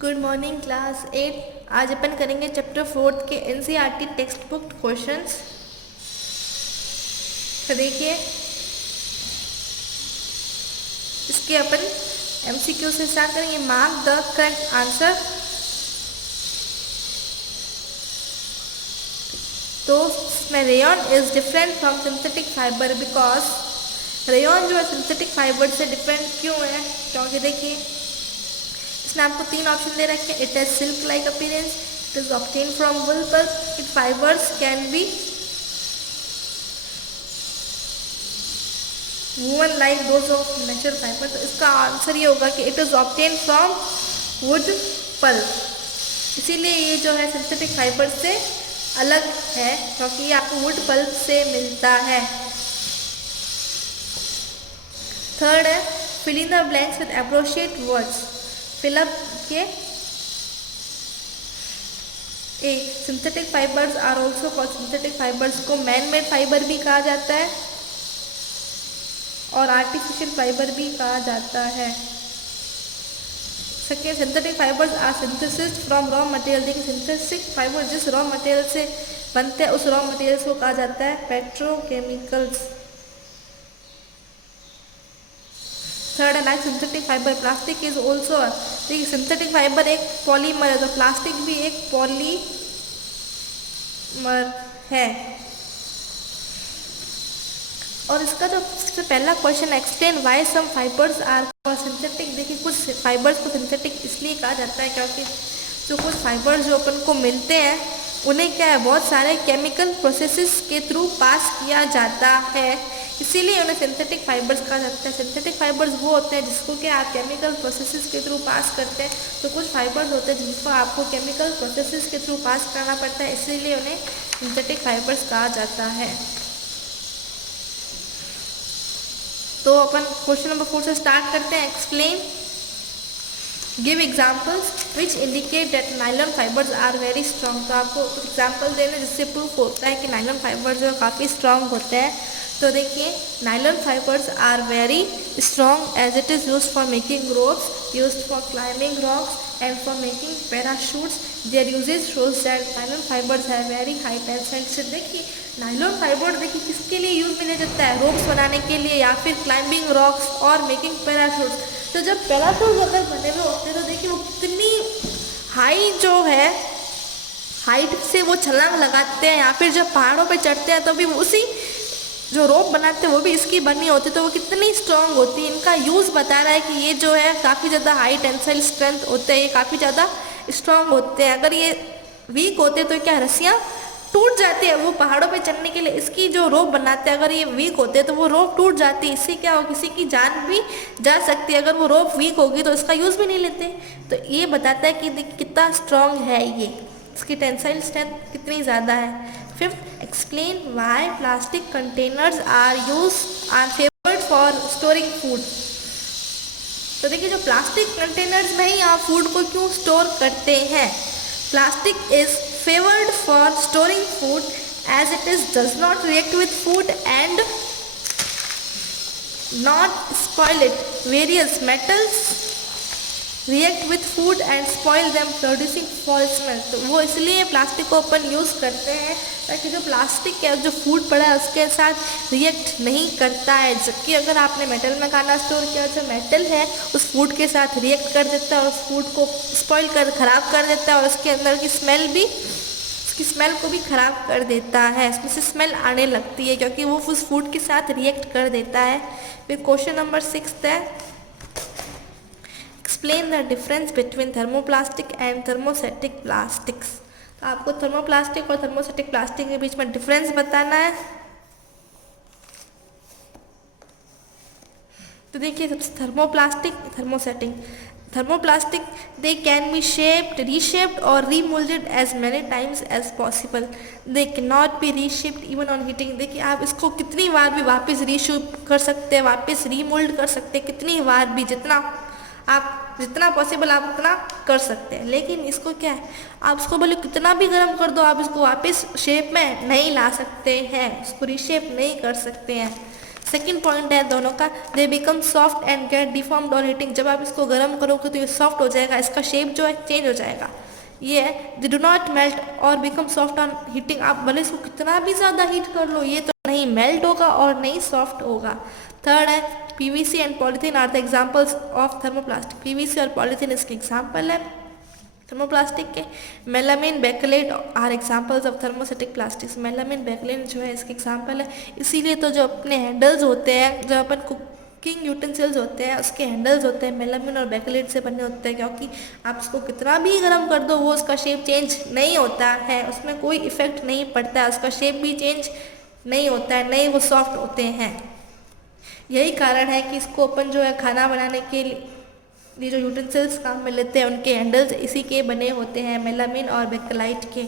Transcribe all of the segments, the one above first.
Good morning class 8। आज अपन करेंगे chapter 4 के एनसीईआरटी टेक्स्ट बुक क्वेश्चंस। तो देखिए, इसके अपन एमसीक्यू से स्टार्ट करेंगे। Mark the correct answer. तो इसमें rayon is different from synthetic fibre because rayon जो है सिंथेटिक फाइबर से डिफरेंट क्यों है? क्योंकि देखिए, इसमें आपको तीन ऑप्शन दे रखे हैं। It has silk like appearance, it is obtain from wool pulp, it fibres can be woven like those of natural fibre. तो इसका आंसर ये होगा कि it is obtain from wood pulp. इसीलिए ये जो है सिंथेटिक फाइबर से अलग है, क्योंकि ये आपको वुड पल्प से मिलता है। थर्ड है fill in the blanks with appropriate words. Fill up के A synthetic fibres are also called synthetic fibers को मैन मेड फाइबर भी कहा जाता है और आर्टिफिशियल फाइबर भी कहा जाता है। Second, synthetic fibres are synthesis from raw material. देखिए, सिंथेटिक फाइबर जिस रॉ मटेरियल से बनते हैं उस रॉ मटेरियल को कहा जाता है पेट्रोकेमिकल्स। थर्ड है like synthetic fibre plastic is also. देखिए, सिंथेटिक फाइबर एक पॉलीमर है तो प्लास्टिक भी एक पॉलीमर है। और इसका जो सबसे पहला question explain why some fibres are synthetic. देखिए, कुछ फाइबर्स को सिंथेटिक इसलिए कहा जाता है क्योंकि जो कुछ फाइबर्स जो अपन को मिलते हैं उन्हें क्या है, बहुत सारे केमिकल प्रोसेसेस के थ्रू पास किया जाता है, इसीलिए उन्हें सिंथेटिक फाइबर्स कहा जाता है। सिंथेटिक फाइबर्स वो होते हैं जिसको क्या आप केमिकल प्रोसेसेस के थ्रू पास करते हैं। तो कुछ फाइबर्स होते हैं जिनको आपको केमिकल प्रोसेसेस के थ्रू पास करना पड़ता है, इसीलिए उन्हें सिंथेटिक फाइबर्स कहा जाता है। तो अपन क्वेश्चन नंबर 4 से स्टार्ट करते हैं। Explain, give examples which indicate that nylon fibres are very strong. तो आपको एग्जाम्पल देने जिससे प्रूफ होता है कि नाइलॉन फाइबर जो है काफ़ी स्ट्रॉन्ग होते हैं। तो देखिए, nylon fibres are very strong as it is used for making ropes, used for climbing rocks and for making parachutes. Their usages shows that nylon fibres have very high tensile strength. देखिए, nylon fibre देखिए किसके लिए use में लिया जाता है? Ropes बनाने के लिए या फिर क्लाइंबिंग रॉक्स और मेकिंग पैराशूट्स। तो जब पैराशूट अगर बने हुए होते हैं तो देखिए वो कितनी हाई जो है हाइट से वो छलांग लगाते हैं, या फिर जब पहाड़ों पे चढ़ते हैं तो भी उसी जो रोप बनाते हैं वो भी इसकी बनी होती है। तो वो कितनी स्ट्रांग होती है, इनका यूज़ बता रहा है कि ये जो है काफ़ी ज़्यादा हाई टेंसाइल स्ट्रेंथ होते हैं, ये काफ़ी ज़्यादा स्ट्रांग होते हैं। अगर ये वीक होते तो क्या रस्सियाँ टूट जाती है। वो पहाड़ों पे चढ़ने के लिए इसकी जो रोप बनाते हैं, अगर ये वीक होते हैं तो वो रोप टूट जाती है, इससे क्या हो किसी की जान भी जा सकती है। अगर वो रोप वीक होगी तो इसका यूज़ भी नहीं लेते। तो ये बताता है कि कितना स्ट्रांग है ये, इसकी टेंसाइल स्ट्रेंथ कितनी ज़्यादा है। Fifth, explain why plastic containers are favoured for storing food. तो देखिए, जो प्लास्टिक कंटेनर्स में ही आप फूड को क्यों स्टोर करते हैं? Plastic is favored for storing food as it does not react with food and not spoil it. Various metals react with food and spoil them producing foul smell। तो वो इसलिए plastic को अपन use करते हैं ताकि जो प्लास्टिक है जो फूड पड़ा है उसके साथ रिएक्ट नहीं करता है। जबकि अगर आपने मेटल में खाना स्टोर किया, जो मेटल है उस फूड के साथ रिएक्ट कर देता है और उस फूड को स्पॉइल कर ख़राब कर देता है और उसके अंदर की स्मेल भी की स्मेल को भी ख़राब कर देता है। इसमें से स्मेल आने लगती है क्योंकि वो उस फूड के साथ रिएक्ट कर देता है। फिर क्वेश्चन नंबर 6 है, explain the difference between thermoplastic and thermosetting plastics. तो आपको थर्मोप्लास्टिक और थर्मोसेटिक प्लास्टिक के बीच में डिफरेंस बताना है। तो देखिए, सबसे thermoplastic thermoplastic they can be shaped, reshaped or remolded as many times as possible. They cannot be reshaped even on heating। देखिए, आप इसको कितनी बार भी वापस रीशेप कर सकते हैं, वापस रीमोल्ड कर सकते हैं, कितनी बार भी जितना पॉसिबल आप उतना कर सकते हैं। लेकिन इसको क्या है, आप इसको बोले कितना भी गर्म कर दो, आप इसको वापस शेप में नहीं ला सकते हैं, इसको रीशेप नहीं कर सकते हैं। सेकेंड पॉइंट है दोनों का, they become soft and get deformed on heating, जब आप इसको गर्म करोगे तो ये सॉफ्ट हो जाएगा, इसका शेप जो है चेंज हो जाएगा। ये है दे डू नॉट मेल्ट और बिकम सॉफ्ट ऑन हीटिंग, आप भले इसको कितना भी ज़्यादा हीट कर लो ये तो नहीं मेल्ट होगा और नहीं सॉफ्ट होगा। थर्ड है PVC and polythene are the examples of thermoplastic, PVC और पॉलीथीन इसके एग्जाम्पल है थर्मोप्लास्टिक के। Melamine bakelite are examples of thermosetting plastics, melamine bakelite जो है इसके एग्जाम्पल है। इसीलिए तो जो अपने हैंडल्स होते हैं, जो अपन कुकिंग यूटेंसिल्स होते हैं उसके हैंडल्स होते हैं मेलामिन और बेकलेट से बने होते हैं, क्योंकि आप उसको कितना भी गर्म कर दो वो उसका शेप चेंज नहीं होता है, उसमें कोई इफेक्ट नहीं पड़ता है, उसका शेप भी चेंज नहीं होता है, नहीं वो सॉफ्ट होते हैं। यही कारण है कि इसको अपन जो है खाना बनाने के लिए ये जो यूटेंसिल्स काम में लेते हैं उनके हैंडल्स इसी के बने होते हैं, मेलामिन और बेकलाइट के।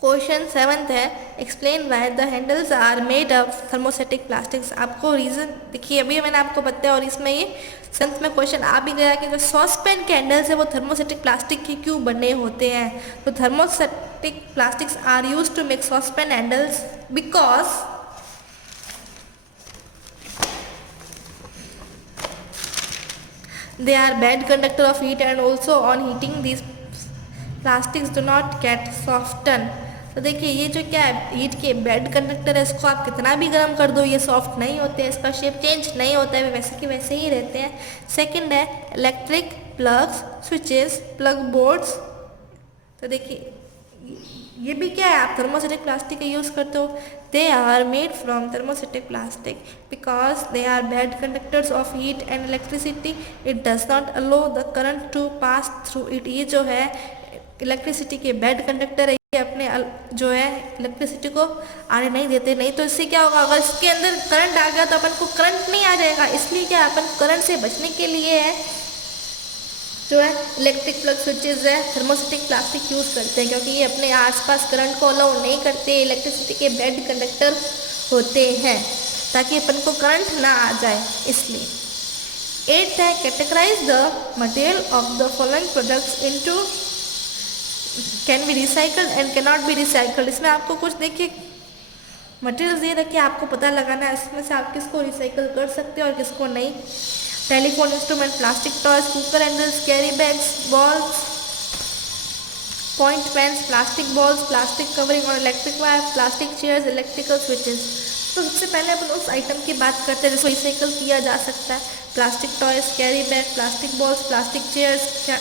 क्वेश्चन 7th है explain why the handles are made of thermosetting plastics, आपको रीज़न देखिए अभी मैंने आपको बताया और इसमें ये 7th में क्वेश्चन आ भी गया कि जो सॉसपैन के हैंडल्स है वो थर्मोसेटिक प्लास्टिक के क्यों बने होते हैं। तो thermosetting plastics are use to make saucepan handles because they are bad conductor of heat and also on heating these plastics do not get soften। तो देखिए ये जो क्या है हीट के बैड कंडक्टर है, इसको आप कितना भी गर्म कर दो ये सॉफ्ट नहीं होते, इसका शेप चेंज नहीं होता है, वैसे के वैसे ही रहते हैं। सेकंड है electric plugs switches plug boards, तो देखिए ये भी क्या है आप थर्मोसेटिक प्लास्टिक का यूज़ करते हो, they are made from thermosetting plastic because they are bad conductors of heat and electricity, it does not allow the current to pass through it. ये जो है इलेक्ट्रिसिटी के बैड कंडक्टर है, ये अपने जो है इलेक्ट्रिसिटी को आने नहीं देते, नहीं तो इससे क्या होगा अगर इसके अंदर करंट आ गया तो अपन को करंट नहीं आ जाएगा, इसलिए क्या अपन करंट से बचने के लिए है जो है इलेक्ट्रिक प्लग स्विचेस है थर्मोसेटिक प्लास्टिक यूज़ करते हैं, क्योंकि ये अपने आसपास करंट को अलाउ नहीं करते, इलेक्ट्रिसिटी के बैड कंडक्टर होते हैं ताकि अपन को करंट ना आ जाए इसलिए। 8th है categorize the material of the following products into can be recycled and can not be recycled. इसमें आपको कुछ देखिए मटेरियल्स ये रखिए, आपको पता लगाना है इसमें से आप किसको रिसाइकल कर सकते हैं और किसको नहीं। Telephone instrument, plastic toys, cooker handles, carry bags, balls, point pens, plastic balls, plastic covering और electric wire, plastic chairs, electrical switches. तो सबसे पहले अपन उस आइटम की बात करते हैं जिसको रिसाइकल किया जा सकता है। Plastic toys, carry bag, plastic balls, plastic chairs, क्या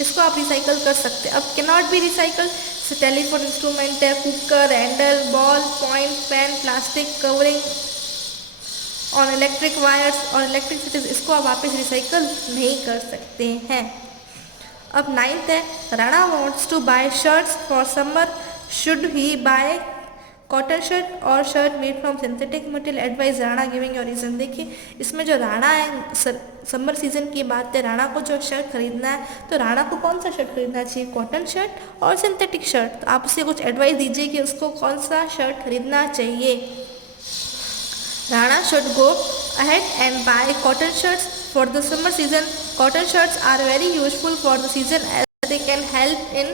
इसको आप रिसाइकल कर सकते हैं। अब can not be recycle, telephone instrument है, cooker handle, ball, point pen, plastic covering और इलेक्ट्रिक वायर्स और इलेक्ट्रिक स्विचेस, इसको आप वापस रिसाइकल नहीं कर सकते हैं। अब 9th है Rana wants to buy shirts for summer, should he buy cotton shirt और shirt made from synthetic material, advice Rana giving your reason. देखिए इसमें जो राणा है समर सीजन की बात है, राणा को जो शर्ट खरीदना है तो राणा को कौन सा शर्ट खरीदना चाहिए, कॉटन शर्ट और सिंथेटिक शर्ट। तो आप उसे कुछ एडवाइस दीजिए कि उसको कौन सा शर्ट खरीदना चाहिए। Rana should go ahead and buy cotton shirts for the summer season. Cotton shirts are very useful for the season as they can help in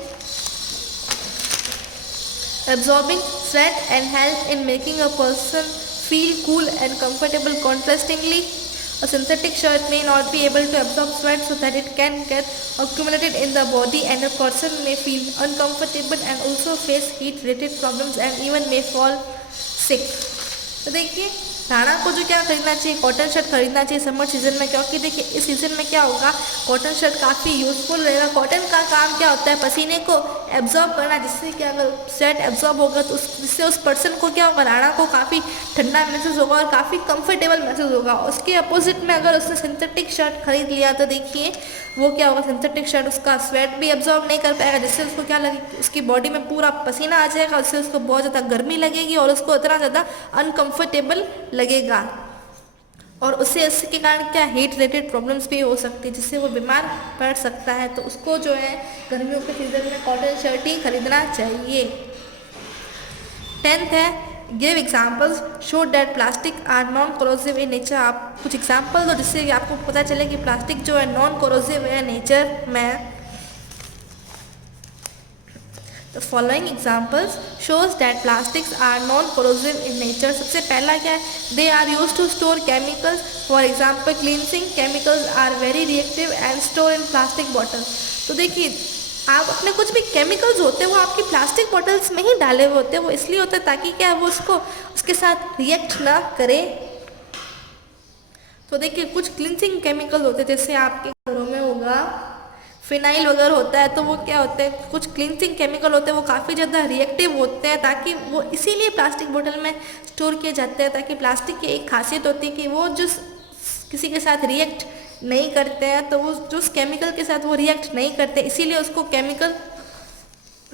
absorbing sweat and help in making a person feel cool and comfortable. Contrastingly, a synthetic shirt may not be able to absorb sweat so that it can get accumulated in the body and a person may feel uncomfortable and also face heat related problems and even may fall sick। तो देखिए राणा को जो क्या खरीदना चाहिए, cotton shirt खरीदना चाहिए summer season में, क्योंकि देखिए इस सीज़न में क्या होगा कॉटन शर्ट काफ़ी यूज़फुल रहेगा। कॉटन का काम क्या होता है पसीने को एब्जॉर्ब करना, जिससे कि अगर स्वेट एब्जॉर्ब होगा तो जिससे उस पर्सन को क्या होगा, राणा को काफ़ी ठंडा महसूस होगा और काफ़ी कंफर्टेबल महसूस होगा। उसके अपोजिट में अगर उसने सिंथेटिक शर्ट खरीद लिया तो देखिए वो क्या होगा, सिंथेटिक शर्ट उसका स्वेट भी एब्जॉर्ब नहीं कर पाएगा, जिससे उसको क्या लगेगा, उसकी बॉडी में पूरा पसीना आ जाएगा, उससे उसको बहुत ज़्यादा गर्मी लगेगी और उसको इतना ज़्यादा अनकंफर्टेबल लगेगा और उससे इसके कारण क्या हीट रिलेटेड प्रॉब्लम्स भी हो सकती है, जिससे वो बीमार पड़ सकता है। तो उसको जो है गर्मियों के सीज़न में कॉटन शर्ट ही खरीदना चाहिए। 10th है give examples show that plastic are non corrosive in nature. आप कुछ एग्जाम्पल दो जिससे आपको पता चले कि प्लास्टिक जो है नॉन कोरोसिव है नेचर में। The following examples shows that plastics are non corrosive in nature. सबसे पहला क्या है, they are use to store chemicals, for example cleansing chemicals are very reactive and store in plastic bottle. तो देखिए, आप अपने कुछ भी केमिकल्स होते हैं वो आपकी प्लास्टिक बॉटल्स में ही डाले हुए होते हैं। वो इसलिए होता है ताकि क्या वो उसको उसके साथ रिएक्ट ना करे। तो देखिए, कुछ क्लिनसिंग केमिकल होते हैं, जैसे आपके घरों में होगा फिनाइल वगैरह होता है, तो वो क्या होते हैं, कुछ क्लिनसिंग केमिकल होते हैं, वो काफ़ी ज़्यादा रिएक्टिव होते हैं, ताकि वो इसीलिए प्लास्टिक बोतल में स्टोर किए जाते हैं, ताकि प्लास्टिक की एक खासियत होती है कि वो जो किसी के साथ रिएक्ट नहीं करते हैं, तो वो जो उस केमिकल के साथ वो रिएक्ट नहीं करते, इसीलिए उसको केमिकल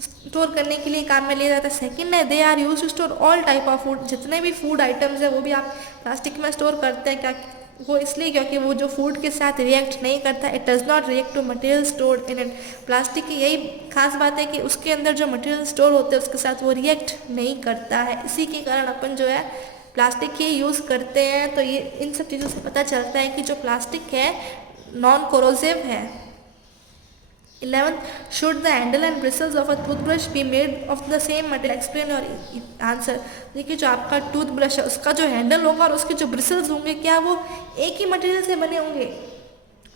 स्टोर करने के लिए काम में लिया जाता है। सेकंड है, they are use to store all type of food. जितने भी फूड आइटम्स है वो भी आप प्लास्टिक में स्टोर करते हैं, क्या वो इसलिए क्योंकि वो जो फूड के साथ रिएक्ट नहीं करता, it does not react to material stored in it. Plastic की यही खास बात है कि उसके अंदर जो मटेरियल स्टोर होते हैं उसके साथ वो रिएक्ट नहीं करता है। इसी के कारण अपन जो है प्लास्टिक ही यूज़ करते हैं। तो ये इन सब चीज़ों से पता चलता है कि जो प्लास्टिक है नॉन कोरोसिव है। 11th, should the handle and bristles of a toothbrush be made of the same material? Explain your answer। देखिए, जो आपका टूथब्रश है उसका जो हैंडल होगा और उसके जो ब्रिसल्स होंगे, क्या वो एक ही मटेरियल से बने होंगे?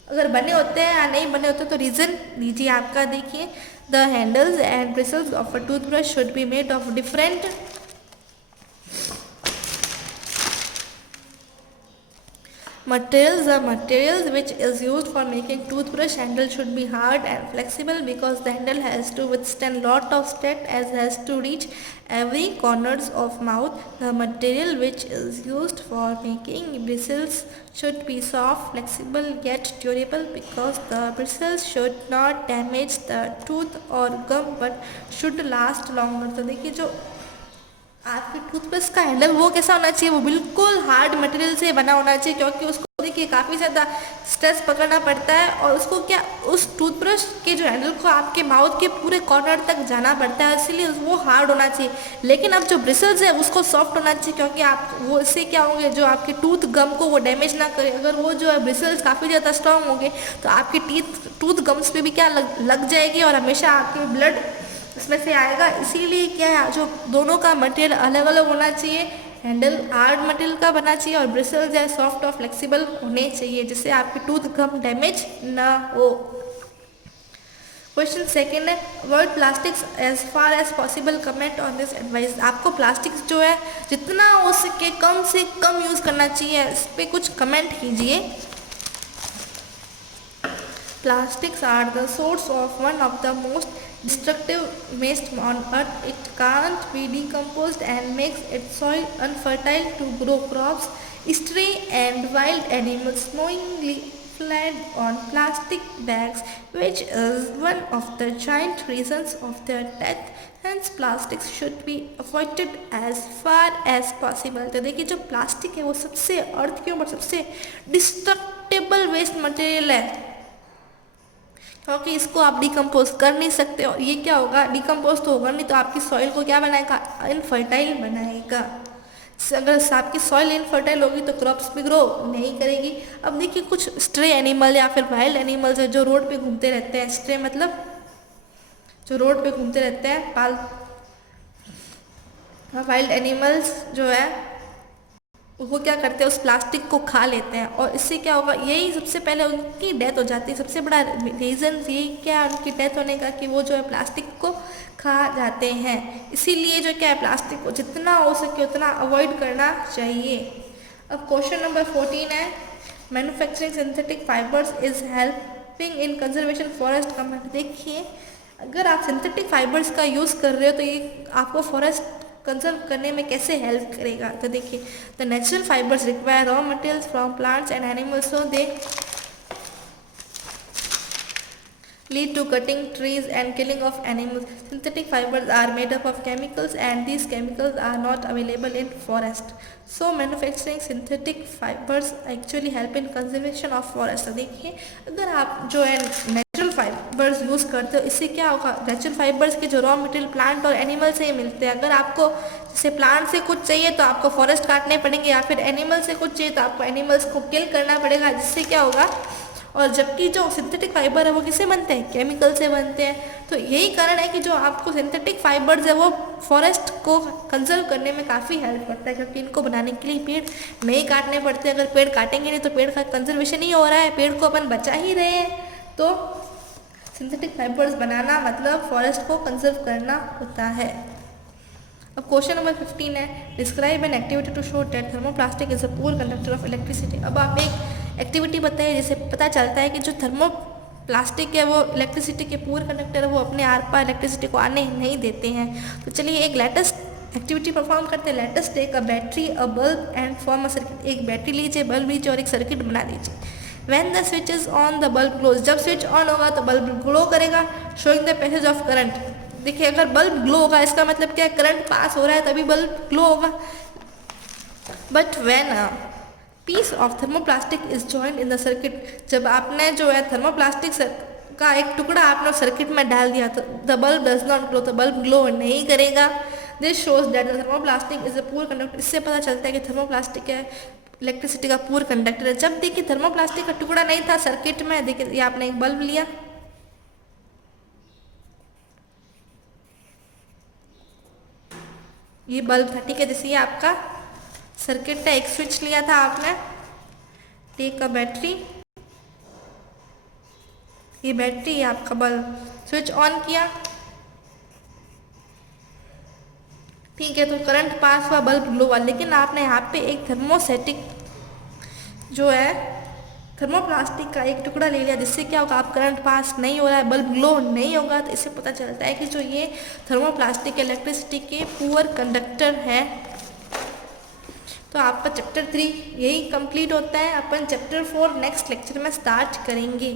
अगर बने होते हैं या नहीं बने होते तो रीज़न दीजिए आपका। देखिए, the handles and bristles of a toothbrush should be made of different materials. The materials which is used for making toothbrush handle should be hard and flexible, because the handle has to withstand lot of stress as has to reach every corners of mouth. The material which is used for making bristles should be soft, flexible yet durable, because the bristles should not damage the tooth or gum but should last longer। तो देखिए, जो आपके toothpaste का handle वो कैसा होना चाहिए, वो बिल्कुल हार्ड मटेरियल से बना होना चाहिए, क्योंकि उसको देखिए काफ़ी ज़्यादा स्ट्रेस पकड़ना पड़ता है और उसको क्या उस टूथब्रश के जो हैंडल को आपके माउथ के पूरे कॉर्नर तक जाना पड़ता है, इसीलिए वो हार्ड होना चाहिए। लेकिन अब जो ब्रिसल्स है उसको सॉफ्ट होना चाहिए, क्योंकि आप वो इससे क्या होंगे, जो आपके टूथ गम को वो डैमेज ना करे। अगर वो जो है ब्रिसल्स काफ़ी ज़्यादा स्ट्रॉन्ग होंगे तो आपके टूथ गम्स पे भी क्या लग जाएगी और हमेशा आपके ब्लड इसमें से आएगा। इसीलिए क्या है, जो दोनों का मटेरियल अलग अलग होना चाहिए। हैंडल हार्ड मटेरियल का बनना चाहिए और ब्रिसल्स है सॉफ्ट और फ्लेक्सिबल होने चाहिए, जिससे आपके टूथ गम डैमेज ना हो। क्वेश्चन सेकंड है, avoid plastics as far as possible, comment on this advice. आपको प्लास्टिक्स जो है जितना हो सके कम से कम यूज़ करना चाहिए, इस पर कुछ कमेंट कीजिए। Plastics are the source of one of the most destructive waste on earth. It can't be decomposed and makes its soil unfertile to grow crops. Stray and wild animals knowingly feed on plastic bags, which is one of the giant reasons of their death. Hence, plastics should be avoided as far as possible। तो देखिए, जो plastic है वो सबसे अर्थ के ऊपर सबसे destructible waste material है, क्योंकि इसको आप डिकम्पोज कर नहीं सकते। और ये क्या होगा, डिकम्पोज तो होगा नहीं तो आपकी सॉइल को क्या बनाएगा, इनफर्टाइल बनाएगा। अगर आपकी सॉइल इनफर्टाइल होगी तो क्रॉप्स भी ग्रो नहीं करेगी। अब देखिए, कुछ स्ट्रे एनिमल या फिर वाइल्ड एनिमल्स है जो रोड पे घूमते रहते हैं। स्ट्रे मतलब जो रोड पे घूमते रहते हैं, वाइल्ड एनिमल्स जो है वो क्या करते हैं, उस प्लास्टिक को खा लेते हैं और इससे क्या होगा, यही सबसे पहले उनकी डेथ हो जाती है। सबसे बड़ा रीज़न यही क्या है उनकी डेथ होने का, कि वो जो है प्लास्टिक को खा जाते हैं। इसीलिए जो क्या है, प्लास्टिक को जितना हो सके उतना अवॉइड करना चाहिए। अब क्वेश्चन नंबर 14 है, manufacturing synthetic fibres is helping in conservation forest comment. देखिए, अगर आप सिंथेटिक फाइबर्स का यूज़ कर रहे हो तो ये आपको फॉरेस्ट कंजर्व करने में कैसे हेल्प करेगा। तो देखिए, the natural fibres require raw materials from plants and animals, so they lead to cutting trees and killing of animals. Synthetic fibers are made up of chemicals and these chemicals are not available in forest. So manufacturing synthetic fibers actually help in conservation of forest। तो देखिए, अगर आप जो है natural fibres use करते हो, इससे क्या होगा, नेचुरल फाइबर्स के जो रॉ मटेरियल प्लांट और एनिमल से ही मिलते हैं। अगर आपको जैसे प्लांट से कुछ चाहिए तो आपको फॉरेस्ट काटने पड़ेंगे, या फिर एनिमल से कुछ चाहिए तो आपको एनिमल्स को किल करना पड़ेगा, जिससे क्या होगा, और जबकि जो सिंथेटिक फाइबर है वो किससे बनते हैं, केमिकल से बनते हैं। तो यही कारण है कि जो आपको सिंथेटिक फाइबर्स है वो फॉरेस्ट को कंजर्व करने में काफ़ी हेल्प करता है, क्योंकि इनको बनाने के लिए पेड़ नहीं काटने पड़ते। अगर पेड़ काटेंगे नहीं तो पेड़ का कंजर्वेशन ही हो रहा है, पेड़ को अपन बचा ही रहे हैं। तो सिंथेटिक फाइबर्स बनाना मतलब फॉरेस्ट को कंजर्व करना होता है। अब क्वेश्चन नंबर 15 है, describe an activity to show that thermoplastic is a poor conductor of electricity. अब आप एक एक्टिविटी बताइए जिससे पता चलता है कि जो थर्मोप्लास्टिक है वो इलेक्ट्रिसिटी के पुअर कंडक्टर है, वो अपने आर पार इलेक्ट्रिसिटी को आने नहीं देते हैं। तो चलिए एक लेटेस्ट एक्टिविटी परफॉर्म करते हैं। Latest take a battery, a bulb and form a circuit. एक बैटरी लीजिए, बल्ब लीजिए और एक सर्किट बना दीजिए। When the switch is on, the bulb glows। जब स्विच ऑन होगा तो बल्ब ग्लो करेगा, showing the passage of current. देखिए अगर बल्ब ग्लो होगा इसका मतलब क्या है, करंट पास हो रहा है तभी बल्ब ग्लो होगा। But when a piece of thermoplastic is joined in the circuit, जब आपने जो है थर्मोप्लास्टिक का एक टुकड़ा आपने सर्किट में डाल दिया तो the bulb does not glow, तो बल्ब ग्लो नहीं करेगा। This shows that the thermoplastic is a poor conductor. इससे पता चलता है कि थर्मोप्लास्टिक है इलेक्ट्रिसिटी का पुअर कंडक्टर है। जब देखिए थर्मोप्लास्टिक का टुकड़ा नहीं था सर्किट में, देखिए ये आपने एक बल्ब लिया, ये बल्ब था, ठीक है। जैसे ये आपका सर्किट था, एक स्विच लिया था आपने, टेक अ बैटरी, ये बैटरी है आपका बल्ब, स्विच ऑन किया, ठीक है, तो करंट पास हुआ, बल्ब ग्लो हुआ। लेकिन आपने यहाँ पे एक थर्मोसेटिक जो है थर्मोप्लास्टिक का एक टुकड़ा ले लिया, जिससे क्या होगा, आप करंट पास नहीं हो रहा है, बल्ब ग्लो नहीं होगा। तो इससे पता चलता है कि जो ये थर्मोप्लास्टिक इलेक्ट्रिसिटी के पुअर कंडक्टर है। तो आपका चैप्टर 3 यही कंप्लीट होता है। अपन चैप्टर 4 नेक्स्ट लेक्चर में स्टार्ट करेंगे।